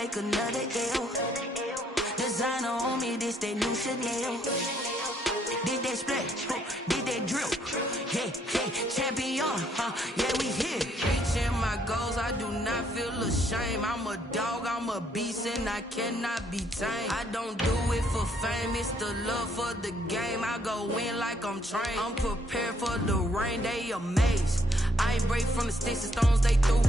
take another L. Designer on me, this that new Chanel. Did that split, did that drip. Yeah, champion, yeah, we here. Reaching my goals, I do not feel ashamed. I'm a dog, I'm a beast, and I cannot be tamed. I don't do it for fame, it's the love for the game. I go in like I'm trained. I'm prepared for the rain, they amazed. I ain't break from the sticks and stones they threw.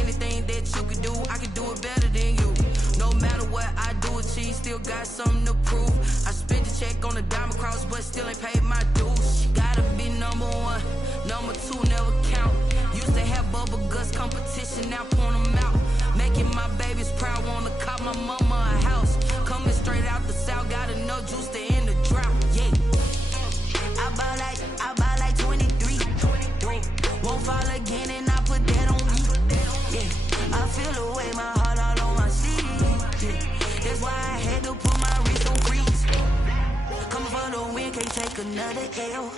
Anything that you can do, I can do it better than you. No matter what I do, achieve, still got something to prove. I spent the check on the diamond cross, but still ain't paid my dues. Gotta be number one, number two never count. Used to have bubble guts competition, now point them out. Making my babies proud, wanna cop my mama a house. Coming straight out the south, got enough juice to end the drought. Yeah, I buy like 23. Won't fall again, and I put that on me. Yeah, I feel the way, my heart all on my sleeve. Yeah, that's why I had to put my wrist on freeze. Coming for the win, can't take another L.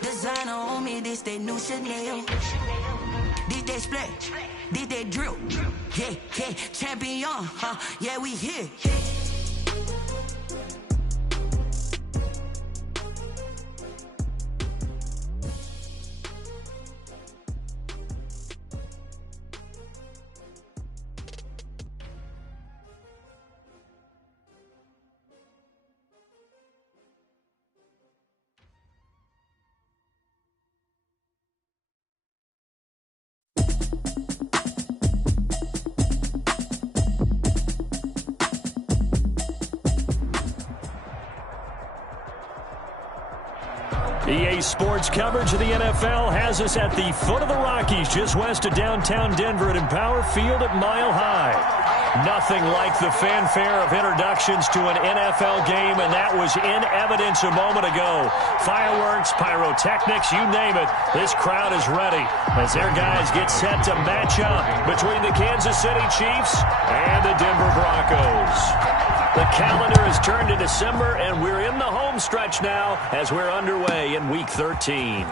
Designer on me, this that new Chanel. Did that split, did that drip. Yeah, champion, yeah, we here. EA Sports coverage of the NFL has us at the foot of the Rockies, just west of downtown Denver at Empower Field at Mile High. Nothing like the fanfare of introductions to an NFL game, and that was in evidence a moment ago. Fireworks, pyrotechnics, you name it. This crowd is ready as their guys get set to match up between the Kansas City Chiefs and the Denver Broncos. The calendar has turned to December, and we're in the home stretch now as we're underway in Week 13.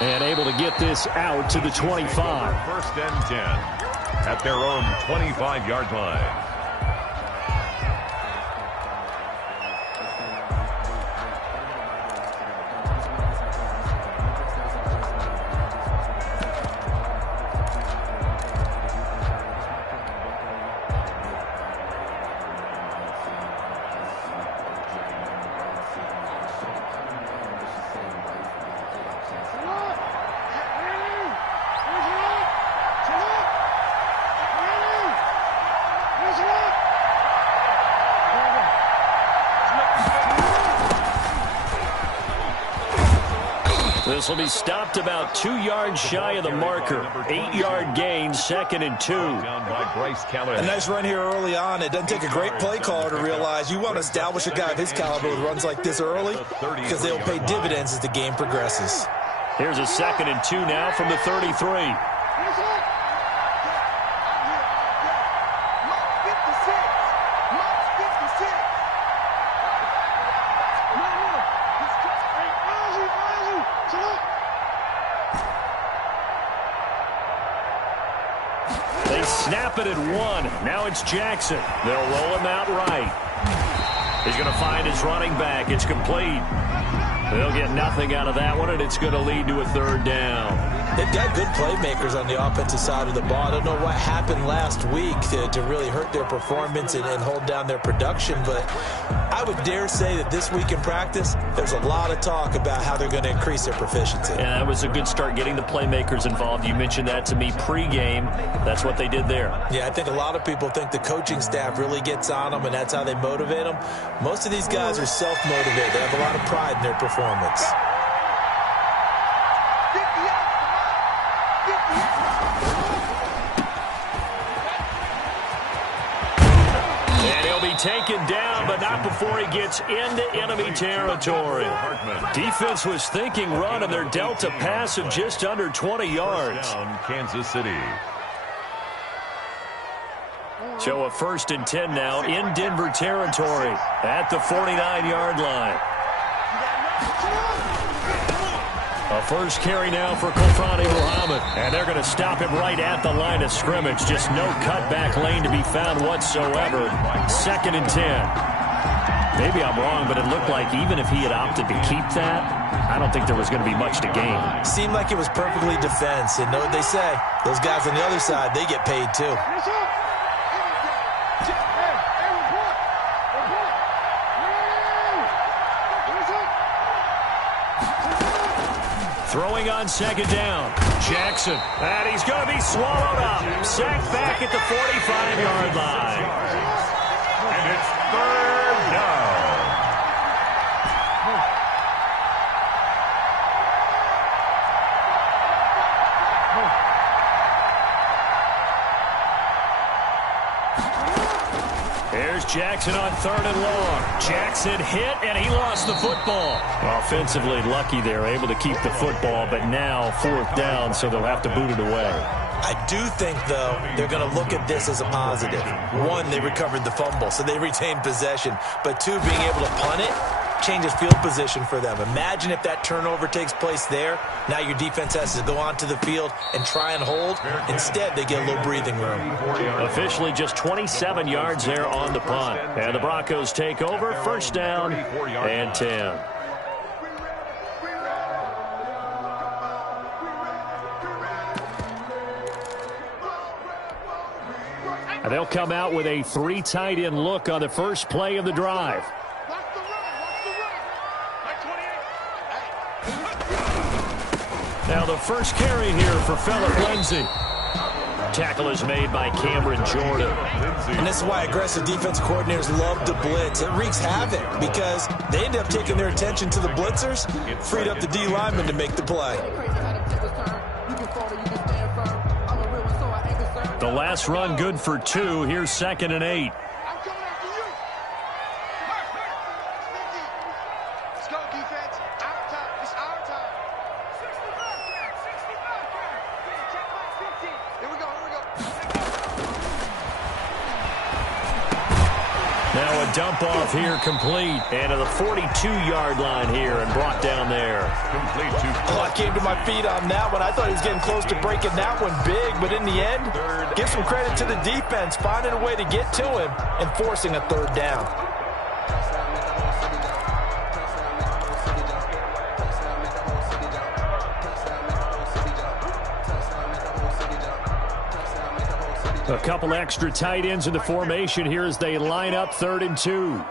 And able to get this out to the 25. First and 10 at their own 25-yard line. This will be stopped about 2 yards shy of the marker. 8-yard gain, 2nd and 2. A nice run here early on. It doesn't take a great play caller to realize you want to establish a guy of his caliber with runs like this early because they'll pay dividends as the game progresses. Here's a 2nd and 2 now from the 33. Snap it at 1. Now it's Jackson. They'll roll him out right. He's going to find his running back. It's complete. They'll get nothing out of that one, and it's going to lead to a 3rd down. They've got good playmakers on the offensive side of the ball. I don't know what happened last week to really hurt their performance and hold down their production, but I would dare say that this week in practice, there's a lot of talk about how they're going to increase their proficiency. And that was a good start getting the playmakers involved. You mentioned that to me pregame. That's what they did there. Yeah, I think a lot of people think the coaching staff really gets on them, and that's how they motivate them. Most of these guys are self-motivated. They have a lot of pride in their performance. Taken down, but not before he gets into enemy territory. Defense was thinking run, and they're dealt a pass of just under 20 yards. Kansas City. So a 1st and 10 now in Denver territory at the 49-yard line. A first carry now for Kofani Muhammad And they're going to stop him right at the line of scrimmage. Just no cutback lane to be found whatsoever. 2nd and 10. Maybe I'm wrong, but it looked like even if he had opted to keep that, I don't think there was going to be much to gain. Seemed like it was perfectly defense. And know what they say? Those guys on the other side, they get paid too. Throwing on 2nd down. Jackson. And he's going to be swallowed up. Sacked back at the 45-yard line. And it's 3rd down. Here's Jackson on 3rd and long. Jackson hit, and he lost the football. Offensively lucky they're able to keep the football, but now 4th down, so they'll have to boot it away. I do think, though, they're going to look at this as a positive. 1, they recovered the fumble, so they retained possession. But 2, being able to punt it changes field position for them. Imagine if that turnover takes place there. Now your defense has to go onto the field and try and hold. Instead, they get a little breathing room. Officially just 27 yards there on the punt. And the Broncos take over. 1st down and 10. And they'll come out with a 3 tight end look on the first play of the drive. Now the first carry here for Phillip Lindsay. Tackle is made by Cameron Jordan. And this is why aggressive defense coordinators love to blitz. It wreaks havoc because they end up taking their attention to the blitzers, freed up the D lineman to make the play. The last run good for 2. Here's 2nd and 8. Dump off here complete. And to the 42-yard line here and brought down there. Complete to I came to my feet on that one. I thought he was getting close to breaking that one big, but in the end, give some credit to the defense, finding a way to get to him and forcing a 3rd down. A couple extra tight ends in the formation here as they line up 3rd and 2.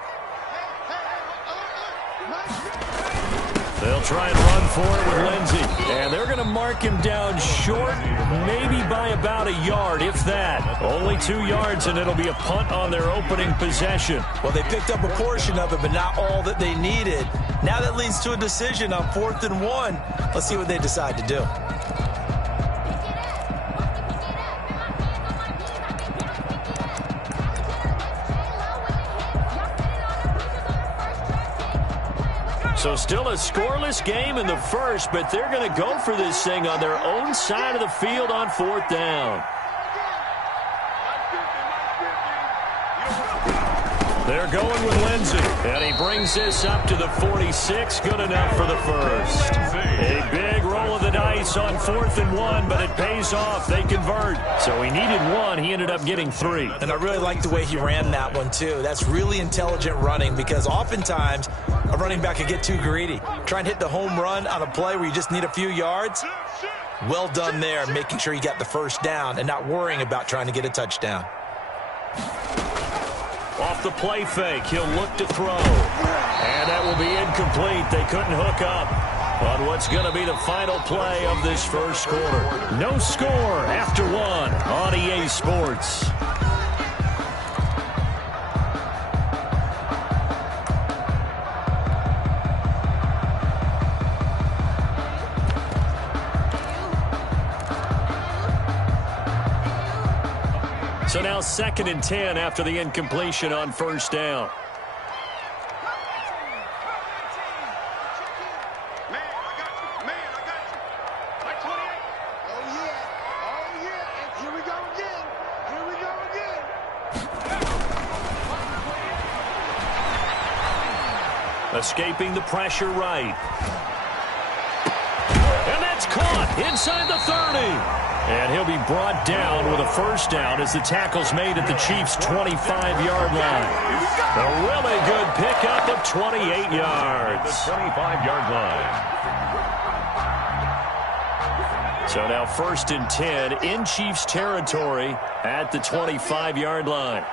They'll try and run for it with Lindsay. And they're going to mark him down short, maybe by about a yard, if that. Only 2 yards, and it'll be a punt on their opening possession. Well, they picked up a portion of it, but not all that they needed. Now that leads to a decision on 4th and 1. Let's see what they decide to do. So still a scoreless game in the first, but they're going to go for this thing on their own side of the field on 4th down. They're going with Lindsay, and he brings this up to the 46. Good enough for the first. A big roll of the dice on 4th and 1, but it pays off. They convert. So he needed 1. He ended up getting 3. And I really like the way he ran that one, too. That's really intelligent running because oftentimes a running back can get too greedy. Try and hit the home run on a play where you just need a few yards. Well done there, making sure you got the first down and not worrying about trying to get a touchdown. Off the play fake, he'll look to throw. And that will be incomplete. They couldn't hook up on what's going to be the final play of this first quarter. No score after 1 on EA Sports. So now 2nd and 10 after the incompletion on 1st down. Escaping the pressure right. And that's caught inside the 30. And he'll be brought down with a first down as the tackle's made at the Chiefs' 25-yard line. A really good pickup of 28 yards. The 25-yard line. So now 1st and 10 in Chiefs territory at the 25-yard line.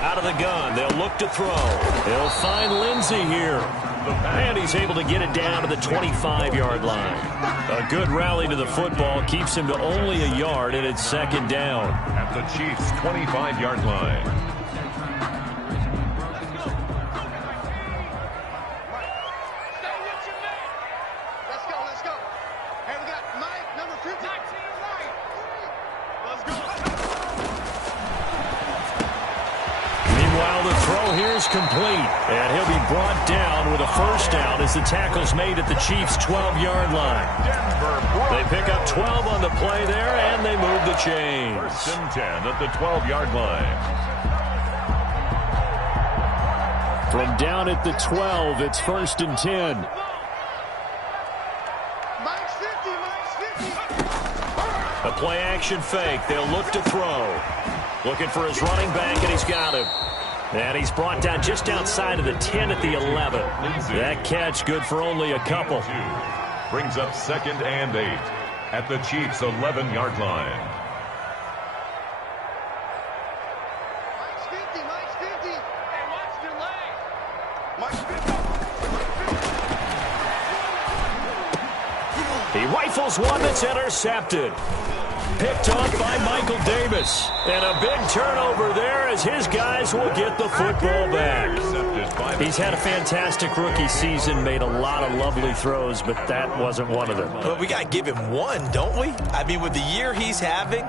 Out of the gun, they'll look to throw. They'll find Lindsey here. And he's able to get it down to the 25-yard line. A good rally to the football keeps him to only a yard, and it's 2nd down. At the Chiefs' 25-yard line. Complete, and he'll be brought down with a first down as the tackle's made at the Chiefs' 12-yard line. They pick up 12 on the play there, and they move the chains. 1st and 10 at the 12-yard line. From down at the 12, it's 1st and 10. A play-action fake. They'll look to throw. Looking for his running back, and he's got him. And he's brought down just outside of the 10 at the 11. That catch good for only a couple. Brings up 2nd and 8 at the Chiefs' 11-yard line. He rifles one that's intercepted. Picked off by Michael Davis. And a big turnover there as his guys will get the football back. He's had a fantastic rookie season, made a lot of lovely throws, but that wasn't one of them. But we got to give him one, don't we? I mean, with the year he's having,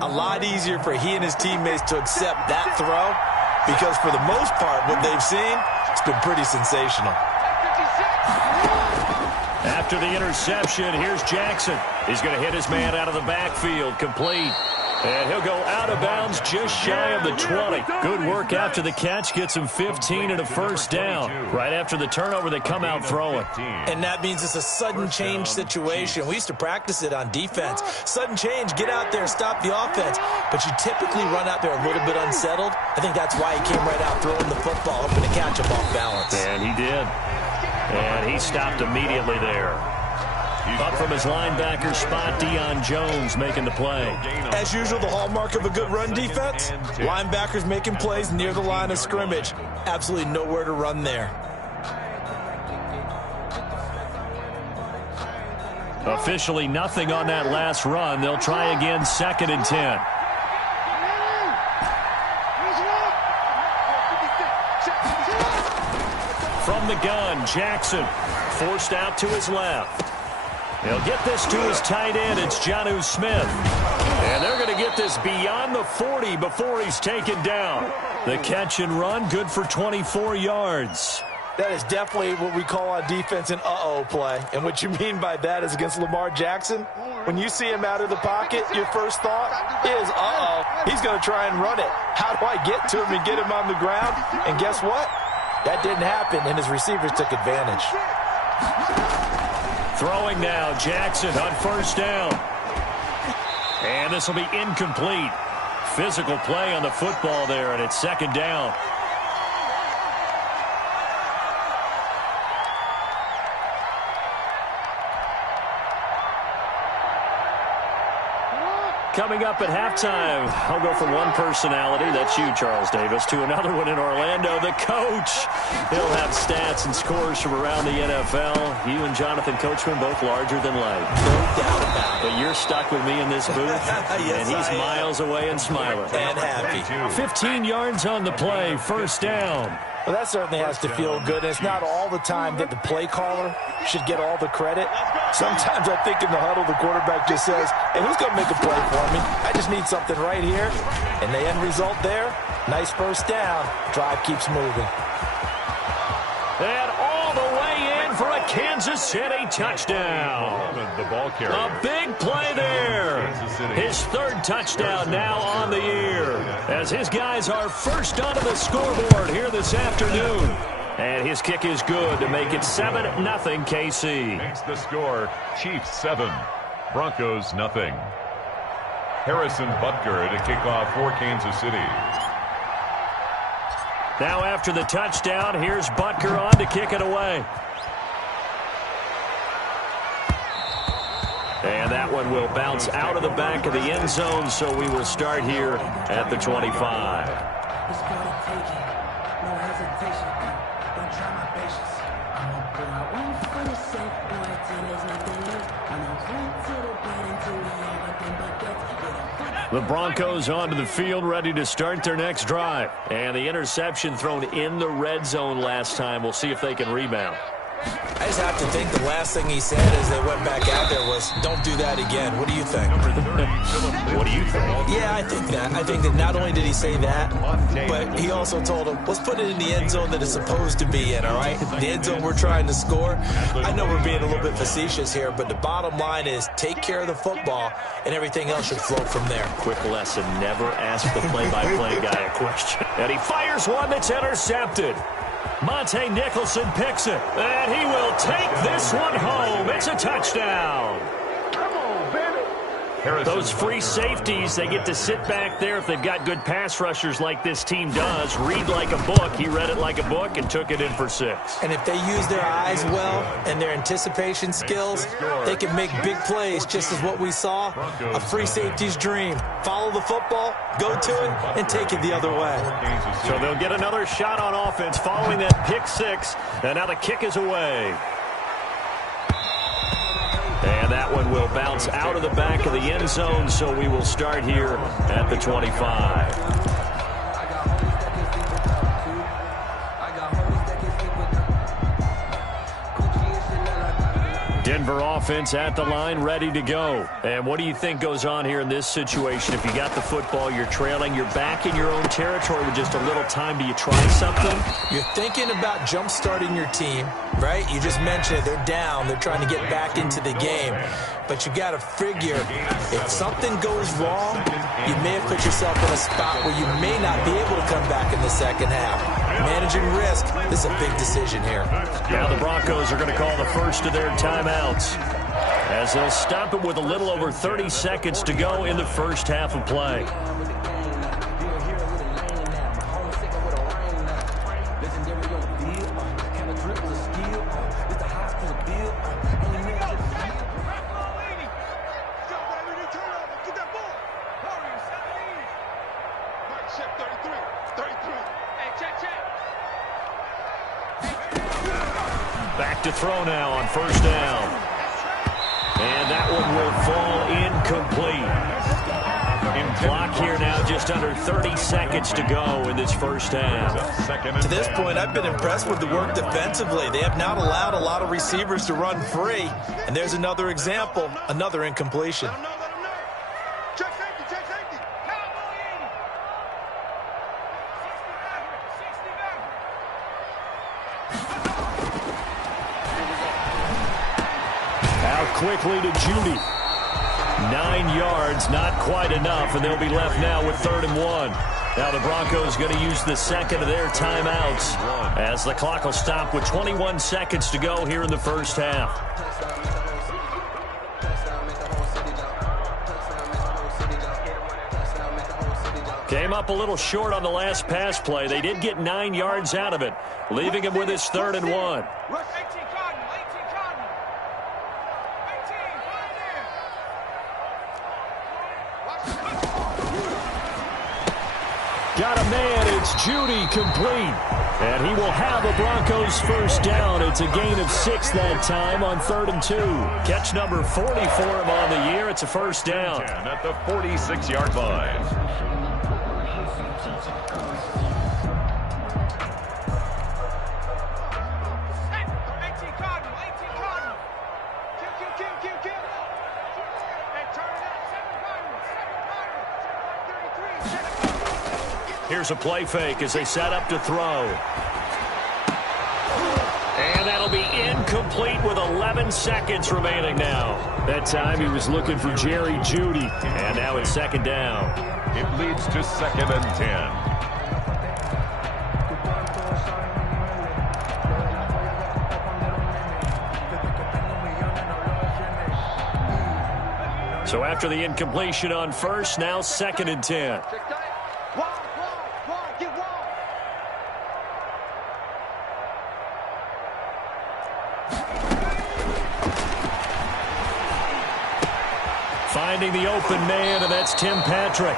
a lot easier for he and his teammates to accept that throw because for the most part, what they've seen, it's been pretty sensational. After the interception, here's Jackson. He's going to hit his man out of the backfield, complete. And he'll go out of bounds just shy of the 20. Good work after the catch, gets him 15 and a first down. Right after the turnover, they come out throwing. And that means it's a sudden change situation. We used to practice it on defense. Sudden change, get out there, stop the offense. But you typically run out there a little bit unsettled. I think that's why he came right out throwing the football, hoping to catch him off balance. And he did. And he stopped immediately there. Up from his linebacker spot, Deion Jones making the play. As usual, the hallmark of a good run defense, linebackers making plays near the line of scrimmage. Absolutely nowhere to run there. Officially nothing on that last run. They'll try again, 2nd and 10. From the gun, Jackson forced out to his left. He'll get this to his tight end. It's Jonnu Smith. And they're going to get this beyond the 40 before he's taken down. The catch and run, good for 24 yards. That is definitely what we call on defense an uh-oh play. And what you mean by that is against Lamar Jackson, when you see him out of the pocket, your first thought is, uh-oh, he's going to try and run it. How do I get to him and get him on the ground? And guess what? That didn't happen, and his receivers took advantage. Throwing now, Jackson on first down. And this will be incomplete. Physical play on the football there, and it's 2nd down. Coming up at halftime, I'll go from one personality, that's you, Charles Davis, to another one in Orlando, the coach. He'll have stats and scores from around the NFL. You and Jonathan Coachman, both larger than life. No doubt about it. But you're stuck with me in this booth, Yes, and he's miles away and smiling. And happy. 15 yards on the play, first down. Well, that certainly has to feel good. And it's not all the time that the play caller should get all the credit. Sometimes I think in the huddle, the quarterback just says, hey, who's going to make a play for me? I just need something right here. And the end result there, nice first down. Drive keeps moving. And all the way in for a Kansas City touchdown. The ball carrier. A big play there. His third touchdown now on the year, as his guys are first onto the scoreboard here this afternoon. And his kick is good to make it 7-0 KC. Makes the score Chiefs 7, Broncos nothing. Harrison Butker to kick off for Kansas City. Now after the touchdown, here's Butker on to kick it away. And that one will bounce out of the back of the end zone, so we will start here at the 25. The Broncos onto the field, ready to start their next drive. And the interception thrown in the red zone last time. We'll see if they can rebound. I just have to think the last thing he said as they went back out there was, don't do that again. What do you think? What do you think? Yeah, I think that. I think that not only did he say that, but he also told him, let's put it in the end zone that it's supposed to be in, all right? The end zone we're trying to score. I know we're being a little bit facetious here, but the bottom line is take care of the football, and everything else should flow from there. Quick lesson, never ask the play-by-play guy a question. And he fires one that's intercepted. Monte Nicholson picks it, and he will take this one home. It's a touchdown. Come on, baby. Those free safeties, they get to sit back there if they've got good pass rushers like this team does. Read like a book. He read it like a book and took it in for 6. And if they use their eyes well and their anticipation skills, they can make big plays, just as what we saw. A free safety's dream. Follow the football, go to it, and take it the other way. So they'll get another shot on offense following that pick 6. And now the kick is away. And that one will bounce out of the back of the end zone, so we will start here at the 25. Denver offense at the line, ready to go. And what do you think goes on here in this situation? If you got the football, you're trailing, you're back in your own territory with just a little time. Do you try something? You're thinking about jump-starting your team, right? You just mentioned it. They're down. They're trying to get back into the game. But you got to figure, if something goes wrong, you may have put yourself in a spot where you may not be able to come back in the second half. Managing risk, this is a big decision here. Now the Broncos are going to call the first of their timeouts, as they'll stop it with a little over 30 seconds to go in the first half of play. Back to throw now on first down. And that one will fall incomplete. Clock here now, just under 30 seconds to go in this first half. To this point, I've been impressed with the work defensively. They have not allowed a lot of receivers to run free. And there's another example, another incompletion. Quickly to Judy. 9 yards, not quite enough, and they'll be left now with 3rd and 1. Now the Broncos going to use the second of their timeouts as the clock will stop with 21 seconds to go here in the first half. Came up a little short on the last pass play. They did get 9 yards out of it, leaving him with his 3rd and 1. Got a man, it's Judy, complete. And he will have a Broncos first down. It's a gain of 6 that time on 3rd and 2. Catch number 40 for him on the year. It's a first down. At the 46-yard line. Here's a play fake as they set up to throw. And that'll be incomplete. complete with 11 seconds remaining now. That time he was looking for Jerry Jeudy, and now it's second down. It leads to 2nd and 10. So after the incompletion on first, now 2nd and 10. Finding the open man, and that's Tim Patrick.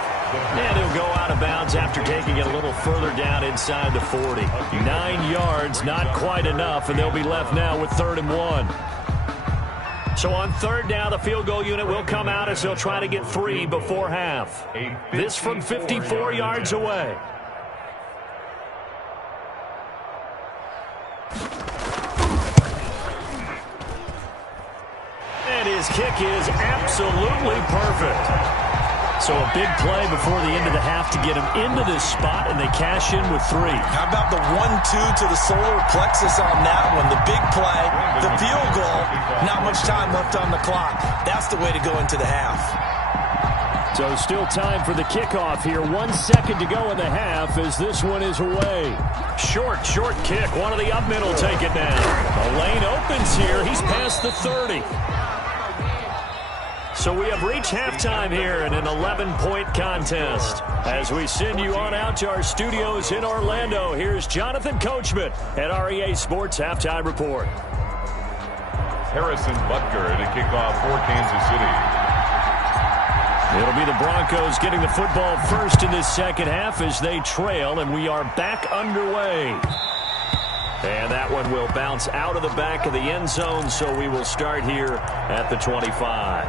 And he'll go out of bounds after taking it a little further down inside the 40. 9 yards, not quite enough, and they'll be left now with 3rd and 1. So on 3rd down, the field goal unit will come out as they'll try to get 3 before half. This from 54 yards away. And his kick is absolutely perfect. So a big play before the end of the half to get him into this spot, and they cash in with 3. How about the 1-2 to the solar plexus on that one? The big play, the field goal, not much time left on the clock. That's the way to go into the half. So still time for the kickoff here. 1 second to go in the half as this one is away. Short kick. One of the up middle take it down. The lane opens here. He's past the 30. So we have reached halftime here in an 11-point contest. As we send you on out to our studios in Orlando, here's Jonathan Coachman at REA Sports Halftime Report. Harrison Butker to kick off for Kansas City. It'll be the Broncos getting the football first in this second half as they trail, and we are back underway. And that one will bounce out of the back of the end zone, so we will start here at the 25.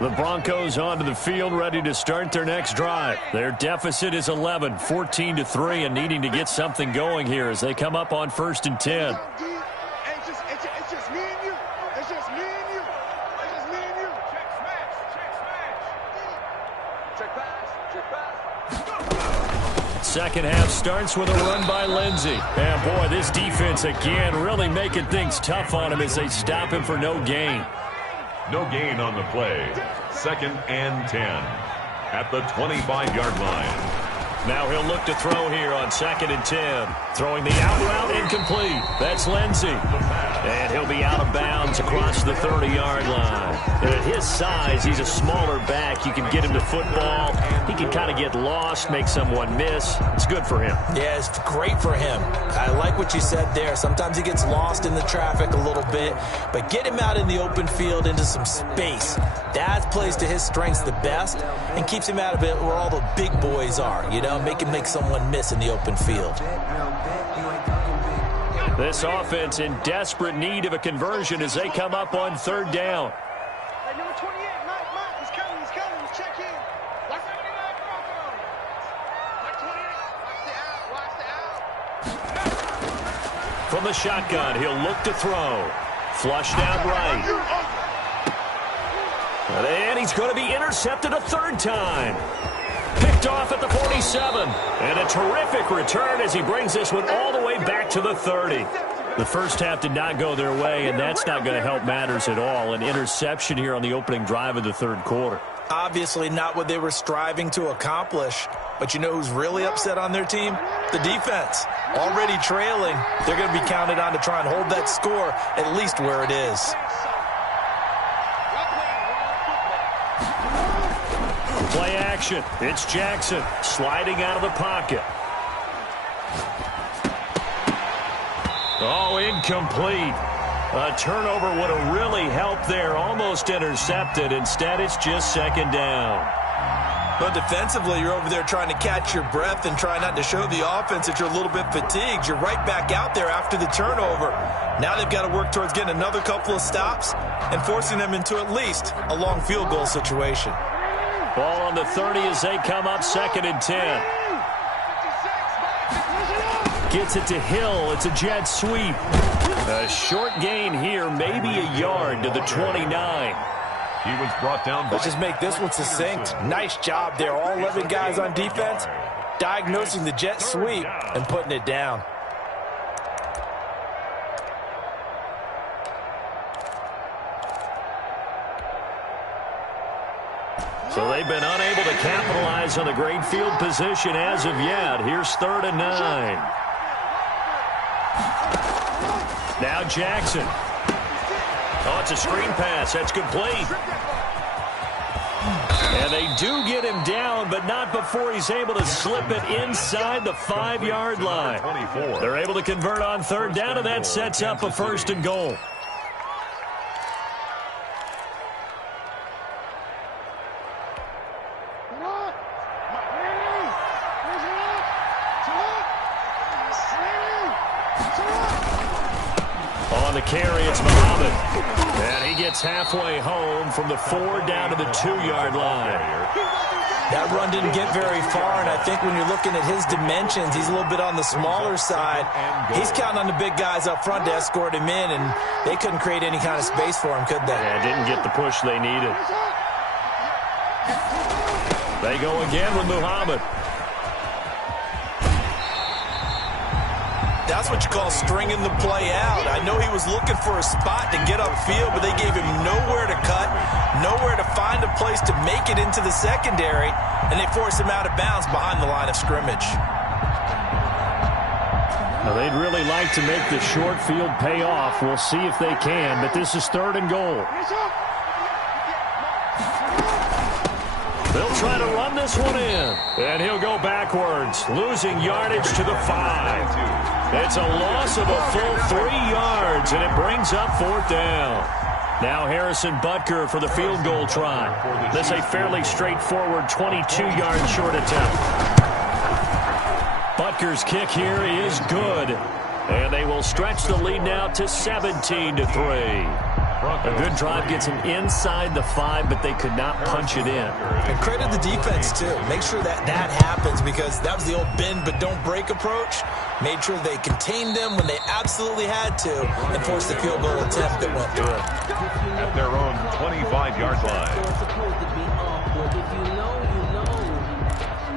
The Broncos onto the field, ready to start their next drive. Their deficit is 11, 14-3, and needing to get something going here as they come up on 1st and 10. It's just me and you. It's just me and you. It's just me and you. Check smash. Check pass. Second half starts with a run by Lindsey. And boy, this defense again really making things tough on him as they stop him for no gain. No gain on the play. 2nd and 10 at the 25-yard line. Now he'll look to throw here on 2nd and 10. Throwing the out route incomplete. That's Lindsey. And he'll be out of bounds across the 30-yard line. And at his size, he's a smaller back. You can get him to football. He can kind of get lost, make someone miss. It's good for him. Yeah, it's great for him. I like what you said there. Sometimes he gets lost in the traffic a little bit, but get him out in the open field into some space. That plays to his strengths the best and keeps him out of it where all the big boys are, you know, make him make someone miss in the open field. This offense in desperate need of a conversion as they come up on 3rd down. Hey, number 28, Mike, he's coming. He's check in. Watch the Broncos. Mike 28, watch the out. From the shotgun, he'll look to throw. Flushed out right. And he's going to be intercepted a 3rd time. Picked off at the 47. And a terrific return as he brings this one all the way back to the 30. The first half did not go their way, and that's not going to help matters at all. An interception here on the opening drive of the 3rd quarter. Obviously not what they were striving to accomplish. But you know who's really upset on their team? The defense. Already trailing. They're going to be counted on to try and hold that score at least where it is. Play action. It's Jackson sliding out of the pocket. Oh, incomplete. A turnover would have really helped there. Almost intercepted. Instead, it's just 2nd down. But defensively, you're over there trying to catch your breath and try not to show the offense that you're a little bit fatigued. You're right back out there after the turnover. Now they've got to work towards getting another couple of stops and forcing them into at least a long field goal situation. Ball on the 30 as they come up 2nd and 10. Gets it to Hill. It's a jet sweep. A short gain here, maybe a yard to the 29. He was brought down. Let's just make this one succinct. Nice job there. All 11 guys on defense diagnosing the jet sweep and putting it down. So they've been unable to capitalize on the great field position as of yet. Here's 3rd and 9. Now Jackson. Oh, it's a screen pass. That's complete. And they do get him down, but not before he's able to slip it inside the 5-yard line. They're able to convert on 3rd down, and that sets up a 1st and goal. On the carry, it's Muhammad. And he gets halfway home from the 4 down to the 2-yard line. That run didn't get very far, and I think when you're looking at his dimensions, he's a little bit on the smaller side. He's counting on the big guys up front to escort him in, and they couldn't create any kind of space for him, could they? Yeah, didn't get the push they needed. They go again with Muhammad. That's what you call stringing the play out. I know he was looking for a spot to get upfield, but they gave him nowhere to cut, nowhere to find a place to make it into the secondary, and they forced him out of bounds behind the line of scrimmage. Now, they'd really like to make the short field pay off. We'll see if they can, but this is 3rd and goal. They'll try to run this one in, and he'll go backwards, losing yardage to the 5. It's a loss of a full 3 yards, and it brings up 4th down. Now Harrison Butker for the field goal try. This is a fairly straightforward 22-yard short attempt. Butker's kick here is good, and they will stretch the lead now to 17-3. A good drive gets them inside the 5, but they could not punch it in. And credit the defense, too. Make sure that happens, because that was the old bend but don't break approach. Made sure they contained them when they absolutely had to and forced the field goal attempt that went through. At their own 25-yard line. If you know, you know.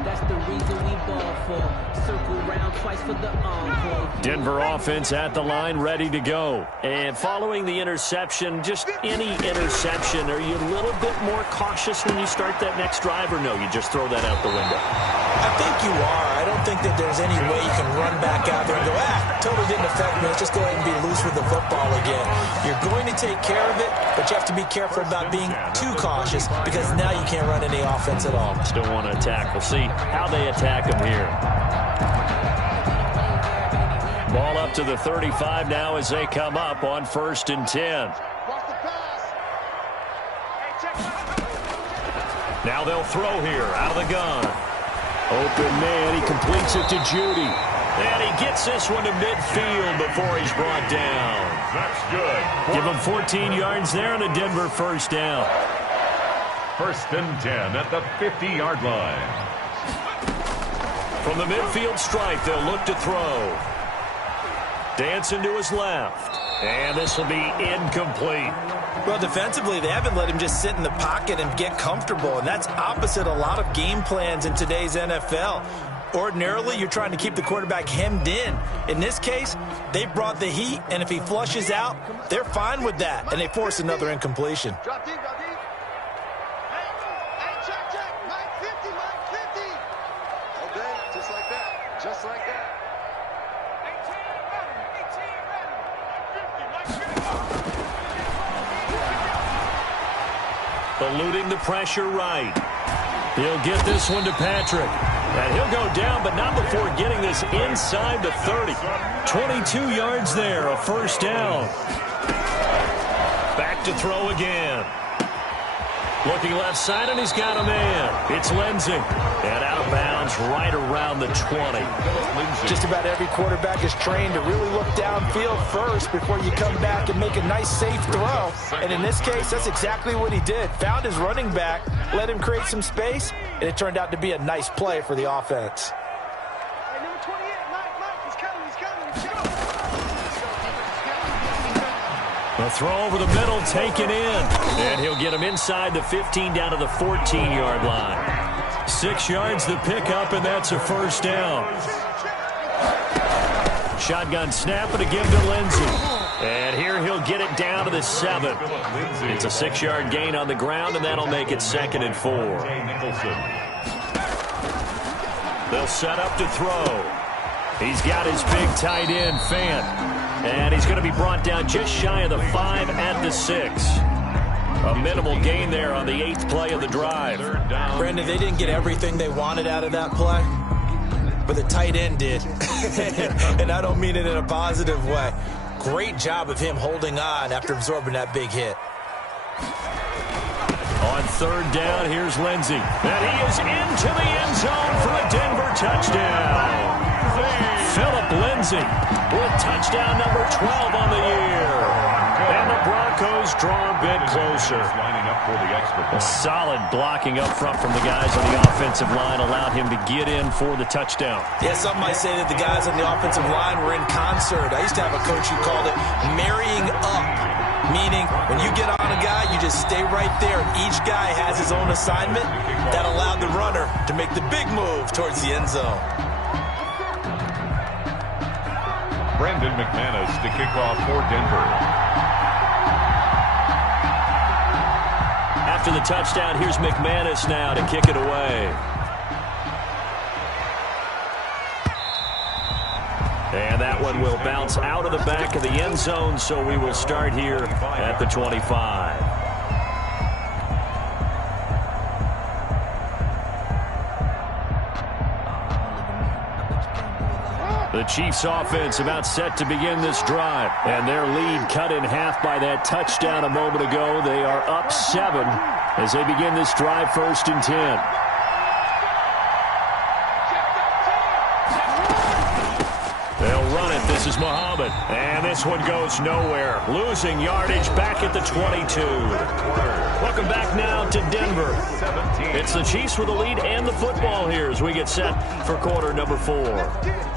That's the reason we ball for. Circle round twice for the encore. Denver offense at the line, ready to go. And following the interception, just any interception, are you a little bit more cautious when you start that next drive, or no, you just throw that out the window? I think you are. I don't think that there's any way you can run back out there and go, totally didn't affect me. Let's just go ahead and be loose with the football again. You're going to take care of it, but you have to be careful about being too cautious, because now you can't run any offense at all. Still want to attack. We'll see how they attack them here. Ball up to the 35 now as they come up on 1st and 10. Now they'll throw here out of the gun. Open man, he completes it to Judy. And he gets this one to midfield before he's brought down. That's good. Give him 14 yards there and a Denver 1st down. 1st and 10 at the 50-yard line. From the midfield stripe, they'll look to throw. Dancing to his left. And this will be incomplete. Well, defensively, they haven't let him just sit in the pocket and get comfortable, and that's opposite a lot of game plans in today's NFL. Ordinarily, you're trying to keep the quarterback hemmed in. In this case, they brought the heat, and if he flushes out, they're fine with that, and they force another incompletion. Drop deep, drop deep. Hey, check. Mike 50. Okay, just like that. Just like that. 18 Eluding the pressure right. He'll get this one to Patrick. And he'll go down, but not before getting this inside the 30. 22 yards there, a 1st down. Back to throw again. Looking left side, and he's got a man. It's Lindsey. And out of bounds right around the 20. Just about every quarterback is trained to really look downfield first before you come back and make a nice, safe throw. And in this case, that's exactly what he did. Found his running back, let him create some space, and it turned out to be a nice play for the offense. Hey, number 28, Mike, he's coming. A throw over the middle, taken in. And he'll get him inside the 15 down to the 14-yard line. 6 yards the pickup, and that's a first down. Shotgun snap and a give to Lindsey. And here he'll get it down to the 7. It's a 6-yard gain on the ground, and that'll make it 2nd and 4. They'll set up to throw. He's got his big tight end, Fant. And he's going to be brought down just shy of the 5 at the 6. A minimal gain there on the 8th play of the drive. Brandon, they didn't get everything they wanted out of that play, but the tight end did. And I don't mean it in a positive way. Great job of him holding on after absorbing that big hit. On 3rd down, here's Lindsey. And he is into the end zone for a Denver touchdown. Philip Lindsey with touchdown number 12 on the year. And the Broncos draw a bit closer. Solid blocking up front from the guys on the offensive line allowed him to get in for the touchdown. Yeah, some might say that the guys on the offensive line were in concert. I used to have a coach who called it marrying up, meaning when you get on a guy, you just stay right there. Each guy has his own assignment. That allowed the runner to make the big move towards the end zone. Brandon McManus to kick off for Denver. After the touchdown, here's McManus now to kick it away. And that one will bounce out of the back of the end zone, so we will start here at the 25. The Chiefs offense about set to begin this drive. And their lead cut in half by that touchdown a moment ago. They are up 7 as they begin this drive, 1st and 10. They'll run it. This is Muhammad. And this one goes nowhere. Losing yardage back at the 22. Welcome back now to Denver. It's the Chiefs with the lead and the football here as we get set for quarter number 4.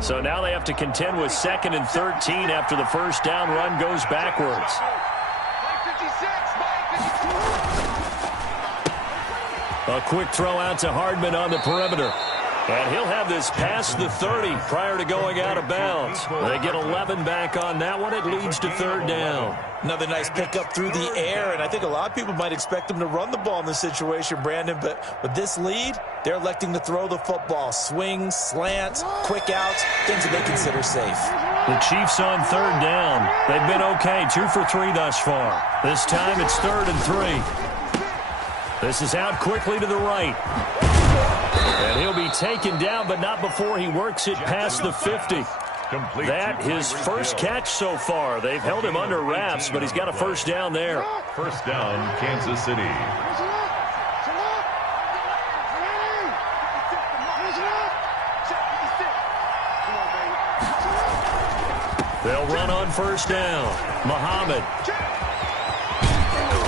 So now they have to contend with 2nd and 13 after the first down run goes backwards. A quick throw out to Hardman on the perimeter. And he'll have this past the 30 prior to going out of bounds. They get 11 back on that one. It leads to 3rd down. Another nice pickup through the air, and I think a lot of people might expect them to run the ball in this situation, Brandon, but with this lead, they're electing to throw the football. Swings, slants, quick outs, things that they consider safe. The Chiefs on 3rd down. They've been okay, 2 for 3 thus far. This time it's 3rd and 3. This is out quickly to the right. And he'll be taken down, but not before he works it past the 50. That his first catch so far. They've held him under wraps, but he's got a first down there. First down, Kansas City. They'll run on first down. Muhammad.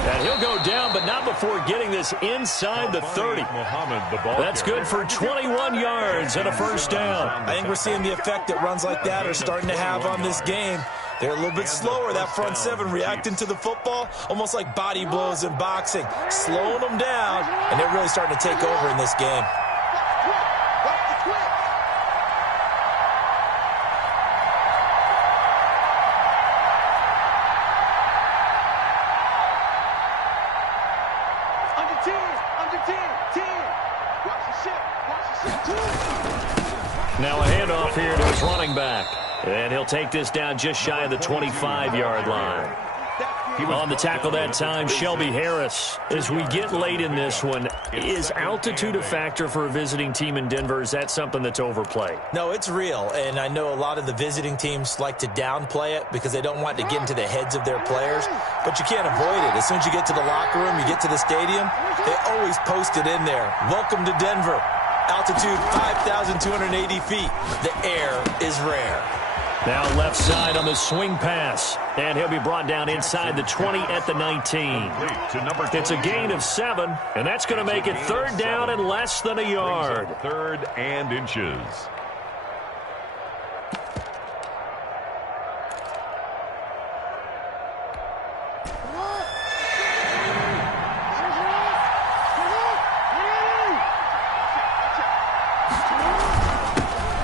And he'll go down, but not before getting this inside the 30. That's good for 21 yards and a first down. I think we're seeing the effect that runs like that are starting to have on this game. They're a little bit slower, that front 7, reacting to the football, almost like body blows in boxing, slowing them down, and they're really starting to take over in this game. Now a handoff here to his running back. And he'll take this down just shy of the 25-yard line. On the tackle that time, Shelby Harris. As we get late in this one, is altitude a factor for a visiting team in Denver? Is that something that's overplayed? No, it's real, and I know a lot of the visiting teams like to downplay it because they don't want to get into the heads of their players, but you can't avoid it. As soon as you get to the locker room, you get to the stadium, they always post it in there. Welcome to Denver. Altitude 5,280 feet. The air is rare. Now left side on the swing pass. And he'll be brought down inside the 20 at the 19. It's a gain of 7, and that's going to make it third down and less than a yard. Third and inches.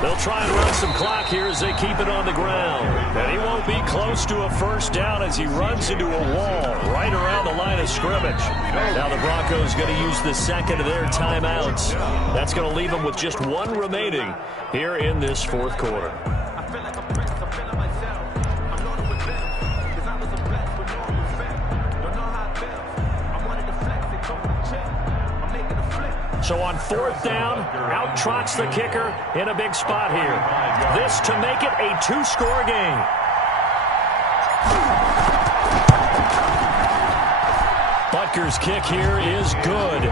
They'll try and run some clock here as they keep it on the ground. And he won't be close to a first down as he runs into a wall right around the line of scrimmage. Now the Broncos going to use the second of their timeouts. That's going to leave them with just one remaining here in this fourth quarter. So on fourth down, out trots the kicker in a big spot here. This to make it a two-score game. Butker's kick here is good.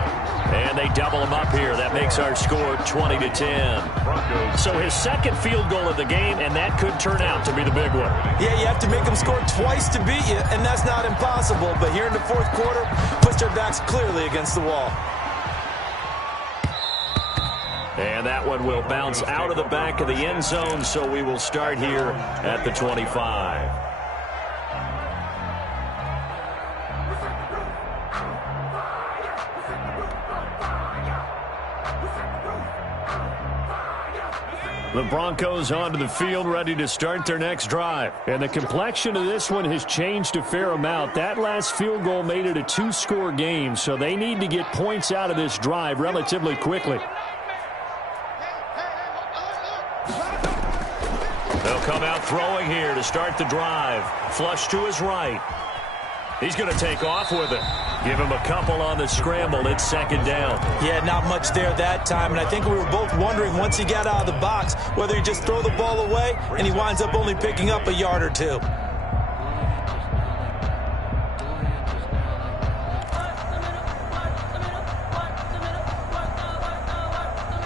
And they double him up here. That makes our score 20-10. So his second field goal of the game, and that could turn out to be the big one. Yeah, you have to make them score twice to beat you, and that's not impossible. But here in the fourth quarter, puts their backs clearly against the wall. And that one will bounce out of the back of the end zone, so we will start here at the 25. The Broncos onto the field, ready to start their next drive. And the complexion of this one has changed a fair amount. That last field goal made it a two-score game, so they need to get points out of this drive relatively quickly. They'll come out throwing here to start the drive. Flush to his right. He's going to take off with it. Give him a couple on the scramble. It's second down. Yeah, not much there that time. And I think we were both wondering once he got out of the box whether he just throw the ball away and he winds up only picking up a yard or two.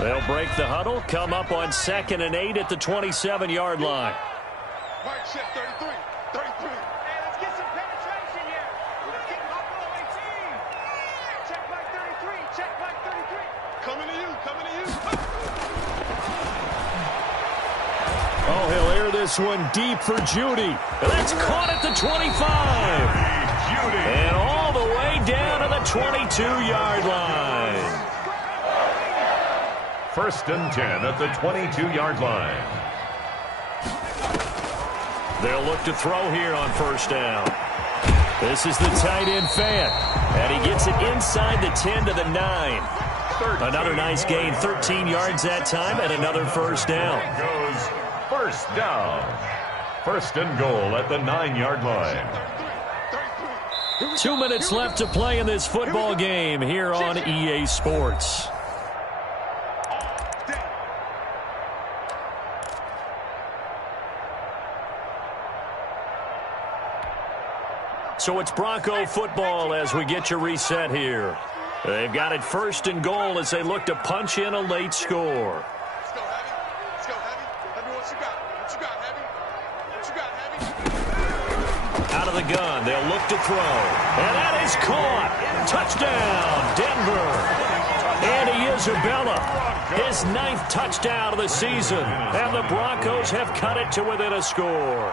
They'll break the huddle, come up on 2nd and 8 at the 27-yard line. Mike, check 33. 33. Hey, let's get some penetration here. Let's get Buffalo 18. Check Mike 33. Check Mike 33. Coming to you. Coming to you. Oh, he'll air this one deep for Judy. And that's caught at the 25. Judy. And all the way down to the 22-yard line. First and 10 at the 22-yard line. They'll look to throw here on first down. This is the tight end Fant. And he gets it inside the 10 to the 9. Another nice gain, 13 yards that time, and another first down. Goes first down. First and goal at the 9-yard line. 2 minutes left to play in this football game here on EA Sports. So it's Bronco football as we get you reset here. They've got it first and goal as they look to punch in a late score. Let's go, Heavy. Let's go, Heavy. Heavy, what you got? What you got, Heavy? What you got, Heavy? Out of the gun, they'll look to throw. And that is caught. Touchdown, Denver. Andy Isabella, his 9th touchdown of the season. And the Broncos have cut it to within a score.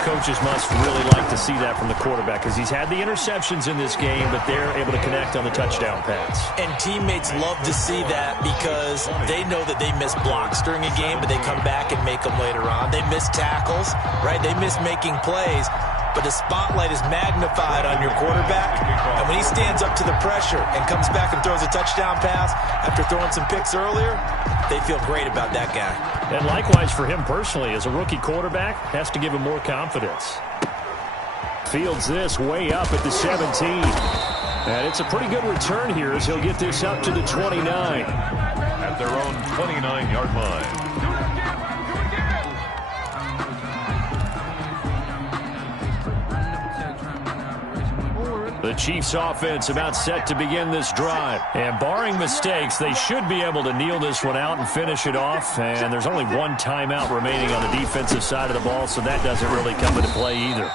Coaches must really like to see that from the quarterback because he's had the interceptions in this game, but they're able to connect on the touchdown pass. And teammates love to see that because they know that they miss blocks during a game, but they come back and make them later on. They miss tackles, right? They miss making plays, but the spotlight is magnified on your quarterback. And when he stands up to the pressure and comes back and throws a touchdown pass after throwing some picks earlier, they feel great about that guy. And likewise for him personally, as a rookie quarterback, has to give him more confidence. Fields this way up at the 17. And it's a pretty good return here as he'll get this up to the 29. At their own 29-yard line. The the Chiefs offense about set to begin this drive. And barring mistakes, they should be able to kneel this one out and finish it off. And there's only one timeout remaining on the defensive side of the ball, so that doesn't really come into play either.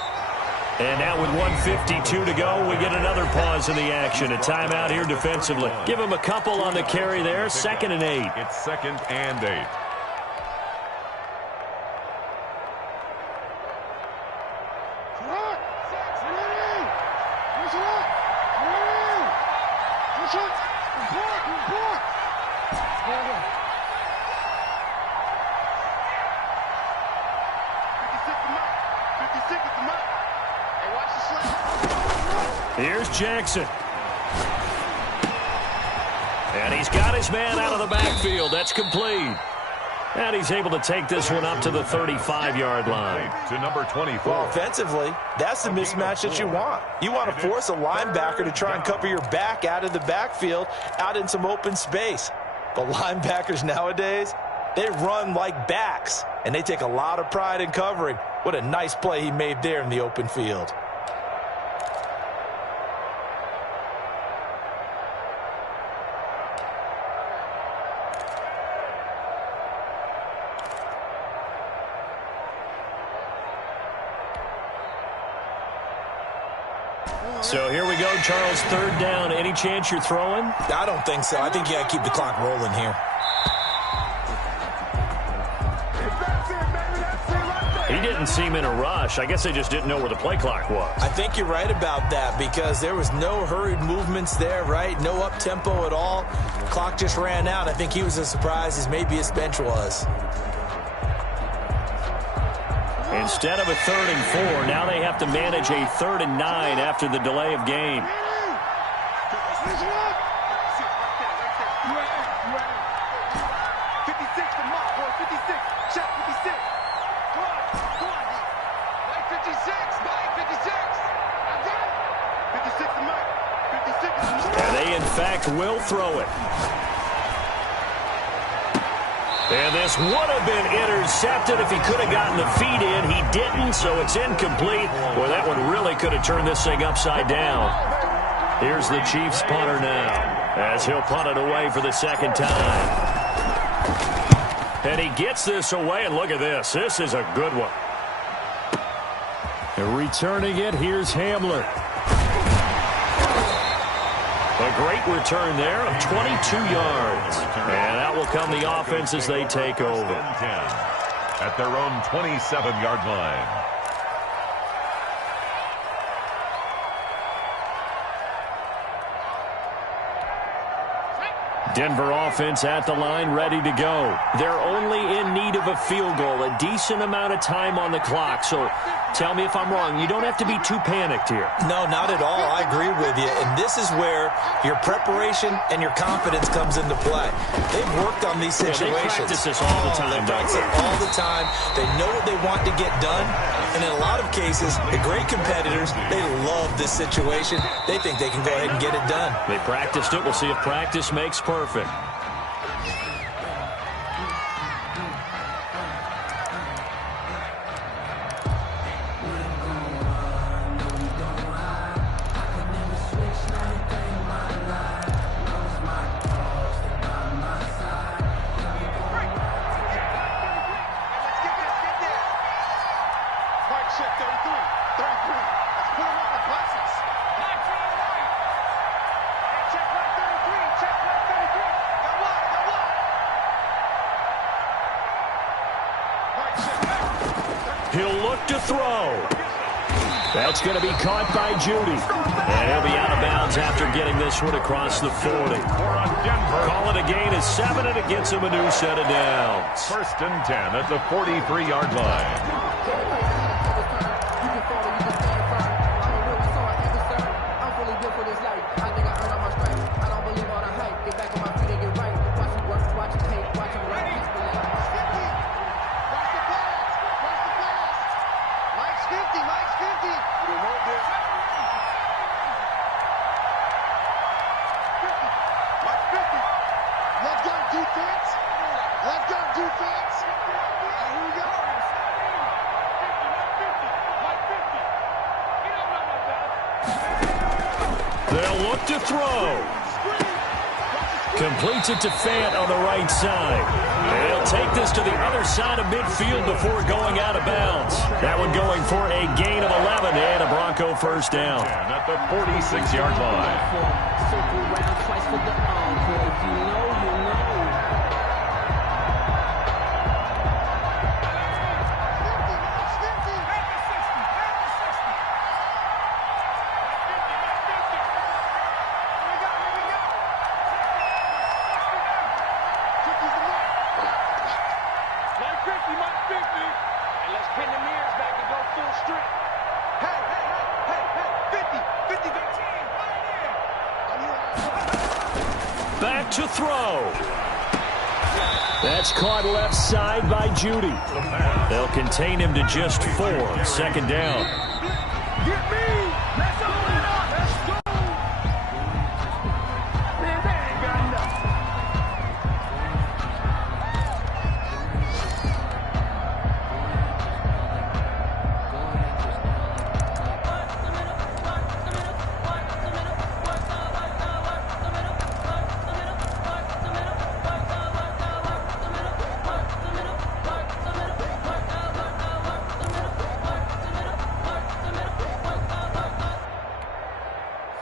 And now with 1:52 to go, we get another pause in the action. A timeout here defensively. Give them a couple on the carry there. 2nd and 8. It's 2nd and 8. Here's Jackson. And he's got his man out of the backfield. That's complete. And he's able to take this one up to the 35-yard line. To number 24. Well, offensively, that's the mismatch that you want. You want to force a linebacker to try and cover your back out of the backfield, out in some open space. But linebackers nowadays, they run like backs, and they take a lot of pride in covering. What a nice play he made there in the open field. So here we go, Charles, 3rd down. Any chance you're throwing? I don't think so. I think you got to keep the clock rolling here. He didn't seem in a rush. I guess they just didn't know where the play clock was. I think you're right about that because there was no hurried movements there, right? No up-tempo at all. Clock just ran out. I think he was as surprised as maybe his bench was. Instead of a 3rd and 4, now they have to manage a 3rd and 9 after the delay of game. And they, in fact, will throw it. And this would have been intercepted if he could have gotten the feet in. He didn't, so it's incomplete. Boy, that one really could have turned this thing upside down. Here's the Chiefs punter now, as he'll punt it away for the 2nd time. And he gets this away, and look at this. This is a good one. And returning it, here's Hamler. A great return there of 22 yards. And that will come the offense as they take over. At their own 27-yard line. Denver offense at the line, ready to go. They're only in need of a field goal, a decent amount of time on the clock. So tell me if I'm wrong. You don't have to be too panicked here. No, not at all. I agree with you. And this is where your preparation and your confidence comes into play. They've worked on these situations. They practice this all the time. They practice it all the time. They know what they want to get done. And in a lot of cases, the great competitors, they love this situation. They think they can go ahead and get it done. They practiced it. We'll see if practice makes perfect. He'll look to throw. That's going to be caught by Judy. And he'll be out of bounds after getting this one across the 40. Call it a gain of 7, and it gets him a new set of downs. 1st and 10 at the 43-yard line. throw. Completes it to Fant on the right side. And he'll take this to the other side of midfield before going out of bounds. That one going for a gain of 11 and a Bronco first down. And at the 46-yard line. Circle round twice for the encore. If you know, you know. Back to throw. That's caught left side by Judy. They'll contain him to just 4. Second down. Get me! Let's open it up! Let's go! Man, that ain't got enough.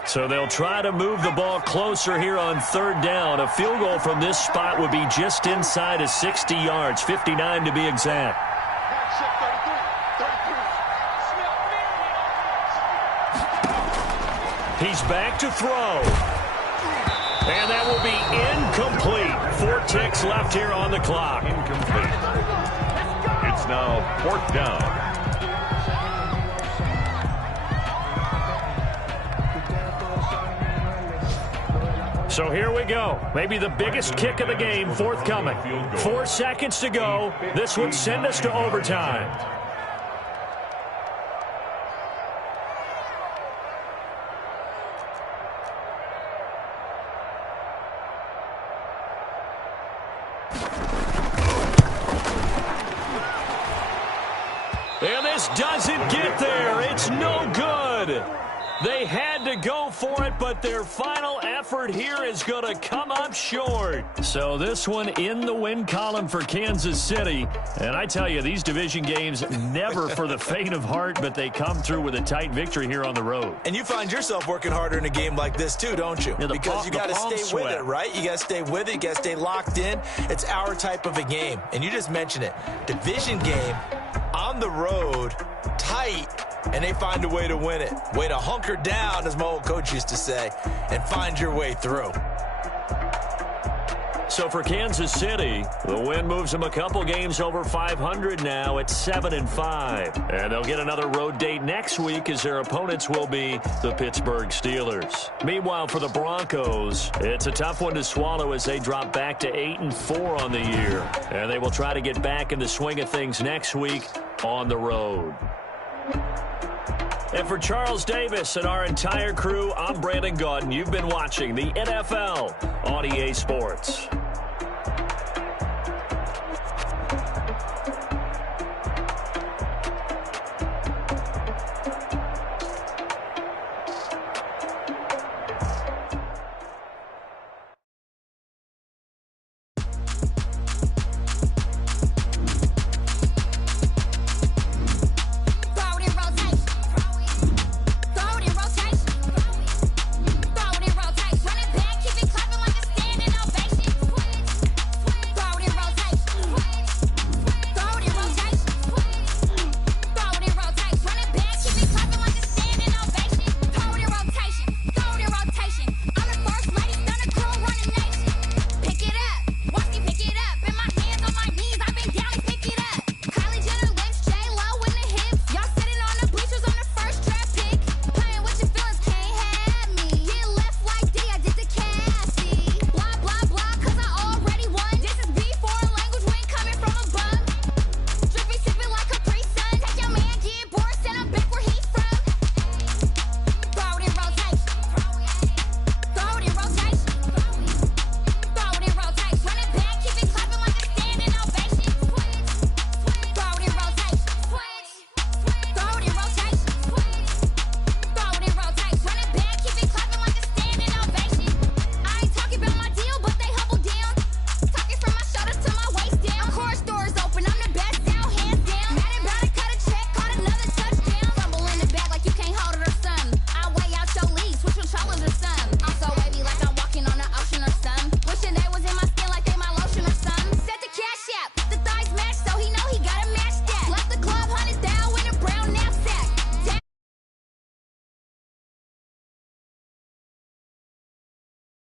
So they'll try to move the ball closer here on third down. A field goal from this spot would be just inside of 60 yards, 59 to be exact. He's back to throw. And that will be incomplete. 4 ticks left here on the clock. Incomplete. It's now 4th down. So here we go. Maybe the biggest kick of the game forthcoming. 4 seconds to go. This would send us to overtime. And this doesn't get there. It's no good. They had to go for it, but their final effort here is going to come up short. So this one in the win column for Kansas City. And I tell you, these division games never for the faint of heart, but they come through with a tight victory here on the road. And you find yourself working harder in a game like this too, don't you? Yeah, because you got to stay with it, right? You got to stay with it. You got to stay locked in. It's our type of a game. And you just mentioned it. Division game on the road, tight. And they find a way to win it. Way to hunker down, as my old coach used to say, and find your way through. So for Kansas City, the win moves them a couple games over 500 now at 7-5. And they'll get another road date next week as their opponents will be the Pittsburgh Steelers. Meanwhile, for the Broncos, it's a tough one to swallow as they drop back to 8-4 on the year. And they will try to get back in the swing of things next week on the road. And for Charles Davis and our entire crew, I'm Brandon Gaudin. You've been watching the NFL on EA Sports.